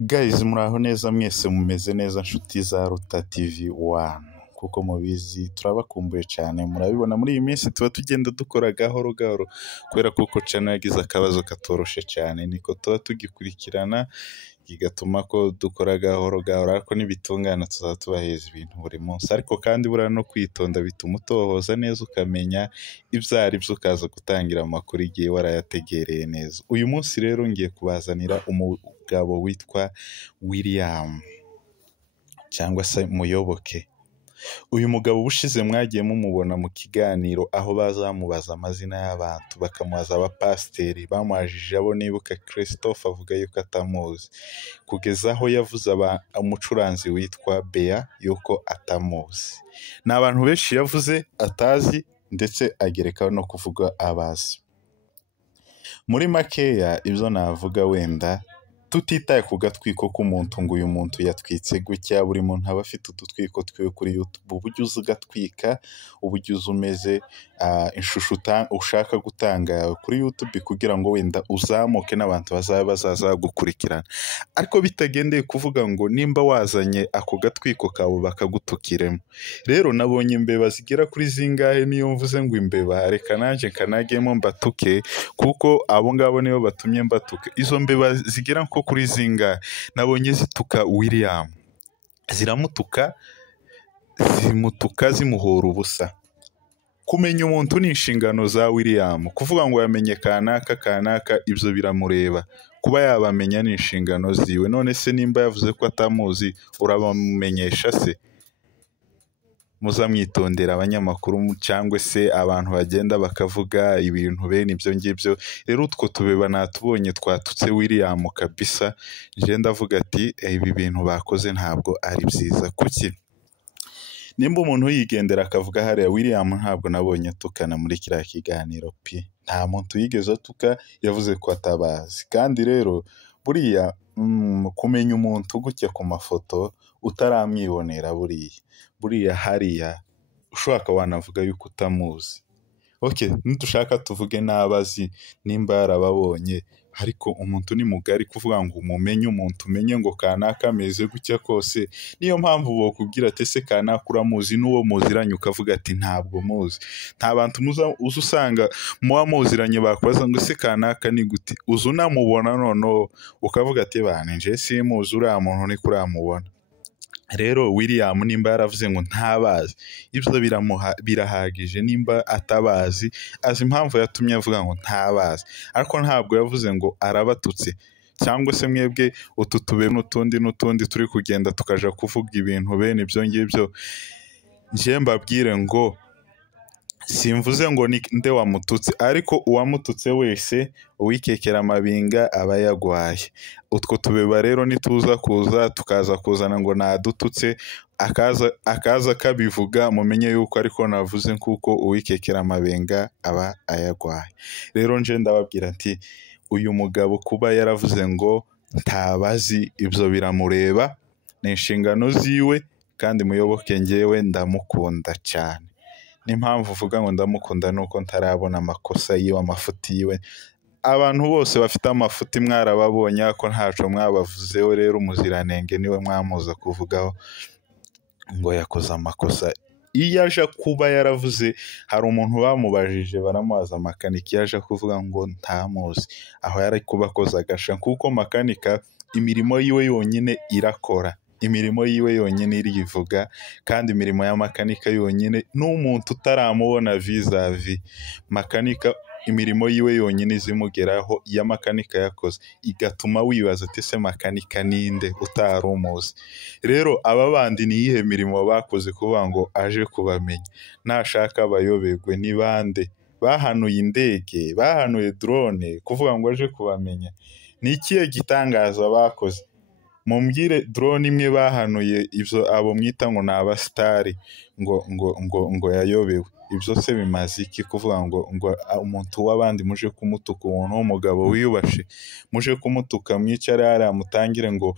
Guys, muraho neza mwese, mumeze neza nshuti za Ruta TV 1, kuko mubizi turabakumbuye cyane. Murabibona muri iyi minsi tuba tugenda dukora gahoro gahoro kubera kuko channel yagize akabazo katoroshe cyane, niko tuba tugikurikirana kigatuma ko dukora gahoro gahoro, ariko nibitungana tuzatubaheza ibintu buri munsi. Ariko kandi bura no kwitonda bituma utohoza neza ukamenya ibyari byo, ukaza gutangira amakuru igihe warayategereye neza. Uyu munsi rero ngiye kubazanira umugabo witwa William cyangwa se Muyoboke. Uyu mugabo ubushize mwagiye mumubona mu kiganiro aho bazamubaza amazina y'abantu, bakamubaza abapasiteri, bamwajije abo nibuka Christophe avuga yuko atamuzi, kugeza aho yavuze umucuranzi witwa Bea yuko atamuzi. Ni abantu benshi yavuze atazi, ndetse agerekaho no kuvuga abazi. Muri makeya ibyo navuga, wenda tutitaye ku gatwiko k'umuntu ngo uyu muntu yatwitse gutya, buri muntu aba afite udutwiko twiwe kuri YouTube. Uburyo uzi ugatwika, uburyo uzi umeze, ishusho ushaka gutanga kuri YouTube kugira ngo wenda uzamuke n'abantu bazaza gukurikirana, ariko bitagendeye kuvuga ngo nimba wazanye ako gatwiko kawe bakagutukiremo. Rero nabonye imbeba zigera kuri zingahe, niyo mvuze ngo imbeba reka nanjye kanagemo mbatuke, kuko abo ngabo nibo batumye mbatuke. Izo mbeba zigera nko kuri zingahe nabonye zituka William, ziramutuka, zimutuka zimuhora ubusa. Kumenya umuntu ni inshingano za William, kuvuga ngo yamenye kanaka ibyo biramureba, kuba yabamenya ni inshingano ziwe. None se nimba yavuze ko atamuzi, urabamumenyesha se? Muzamwitondera abanyamakuru cyangwa se abantu bagenda bakavuga ibintu bene ibyo ngibyo. Rero utwo tubeba natubonye twatutse William kabisa, nje ndavuga ati ibi bintu bakoze ntabwo ari byiza. Kuki nimba umuntu yigendera akavuga hariya, William ntabwo nabonye atukana muri kiriya kiganiro pe, nta muntu yigeze atuka, yavuze ko atabazi. Kandi rero buriya kumenya umuntu gutya ku mafoto utaramwibonera, buriya hariya ushaka wanavuga yuko utamuzi. Okay, nitushaka tuvuge n'abazi nimba yarababonye, ariko umuntu ni mugari kuvuga ngo umumenye umuntu, umenye ngo kanaka ameze gutya kose. Niyo mpamvu bokubwira ati ese kanaka uramuzi, n'uwo muziranye ukavuga ati ntabwo muzi. Nta bantu uza usanga muba muziranye bakubaza ngo ese kanaka ni gute, uza unamubona noneho ukavuga ati bane nje simuzi, uriya muntu ni kuramubona. Rero William nimba yaravuze ngo ntabazi, ibyo birahagije. Nimba atabazi, azi impamvu yatumye avuga ngo ntabazi, ariko ntabwo yavuze ngo arabatutse. Cyangwa se mwebwe utu tube n'utundi turi kugenda tukaja kuvuga ibintu bene ibyo ngibyo, nje mbabwire ngo simvuze ngo nde wamututse, ariko uwamututse wese uwikekera amabinga aba yagwaye. Utwo tubeba rero nituza kuza tukaza kuzana ngo nadututse, akaza kabivuga, mumenye yuko ariko navuze kuko uwikekera amabinga aba ayagwaye. Rero nje ndababwira ati uyu mugabo kuba yaravuze ngo ntabazi, ibyo biramureba, ni inshingano ziwe. Kandi Muyoboke ngewe ndamukunda cyane. N'impamvu uvuga ngo ndamukunda nuko ntarabona amakosa yiwe, amafuti yiwe. Abantu bose bafite amafuti mwarababonye, ako ntaco mwabavuzeho. Rero umuziranenge niwe mwamuza kuvugaho ngo yakoze amakosa. Iyo aje kuba yaravuze, hari umuntu bamubajije baramubaza makanika, iyo aje kuvuga ngo ntamuzi, aho yari kuba akoze agasha, kuko makanika imirimo yiwe yonyine irakora, imirimo yiwe yonyine irivuga. Kandi imirimo ya makanika yonyine n'umuntu utaramubona vis-a-vis makanika, imirimo yiwe yonyine izimugeraho ya makanika yakoze, igatuma wibaza ati se makanika ninde utari umuzi. Rero aba bandi ni iyihe mirimo bakoze kuvuga ngo aje kubamenya? Nashaka abayoberwe ni bande? Bahanuye indege, bahanuye drone kuvuga ngo aje kubamenya? Ni ikihe gitangaza bakoze? Mumbwire drone imwe bahanuye ibyo abo mwita ngo ni abasitari ngo yayobewe. Ibyo se bimaze iki kuvuga ngo umuntu w'abandi muje kumutuka, umuntu w'umugabo wiyubashe muje kumutuka, mwicare hariya mutangire ngo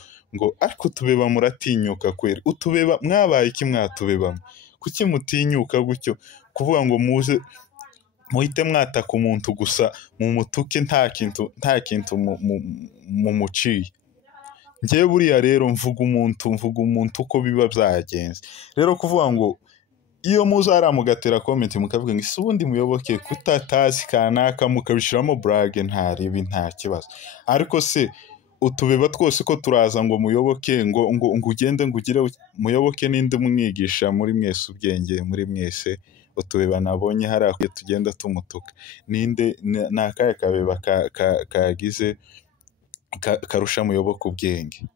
ariko tubeba muratinyuka kwera. Utubeba mwabaye iki? Mwatubebamo kuki mutinyuka gutyo kuvuga ngo muze muhite mwataka umuntu gusa mu mutuke nta kintu mumuciye? njyewe buriya rero mvuga umuntu uko biba byagenze. Rero kuvuga ngo iyo muzara mugatera comment mukavuga ngo ese ubundi muyoboke kutatazi kanaka mukabishiramo brage nta ribi nta kibazo, ariko se utubeba twose ko turaza ngo muyoboke ngo ugende ngo ugire muyoboke ninde umwigisha muri mwese ubwenge muri mwese utubeba nabonye hari tugenda tumutuka ninde nakaye kabeba kagize karusha muyoboke ubwenge?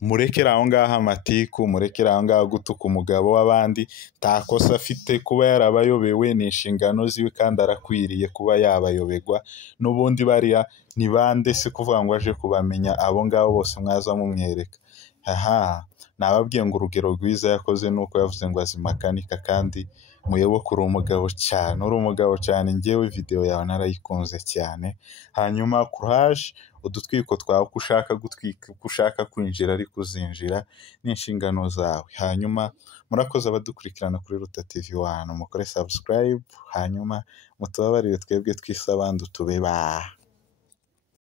Murekera aho ngaho amatiku, murekera aho ngaho gutuka umugabo w'abandi, takosa afite kuba yarabayobewe ni inshingano ziwe kandi arakwiriye kuba yabayobegwa. N'ubundi bariya ni bande se kuvuga ngo aje kubamenya abo ngabo bose mwaza mumwereka? Nababwiye ngo urugero rwiza yakoze nuko yavuze ngo azimakanika, kandi muyoboke uri umugabo cyane, njyewe video yawe narayikunze cyane. Hanyuma courage, udutwiko twawe uko ushaka gutwika, uko ushaka kwinjira ariko uzinjira, n'inshingano zawe. Hanyuma murakoze abadukurikirana kuri Ruta TV 1, mukore subscribe, hanyuma mutubabarire twebwe twise abandi utubeba.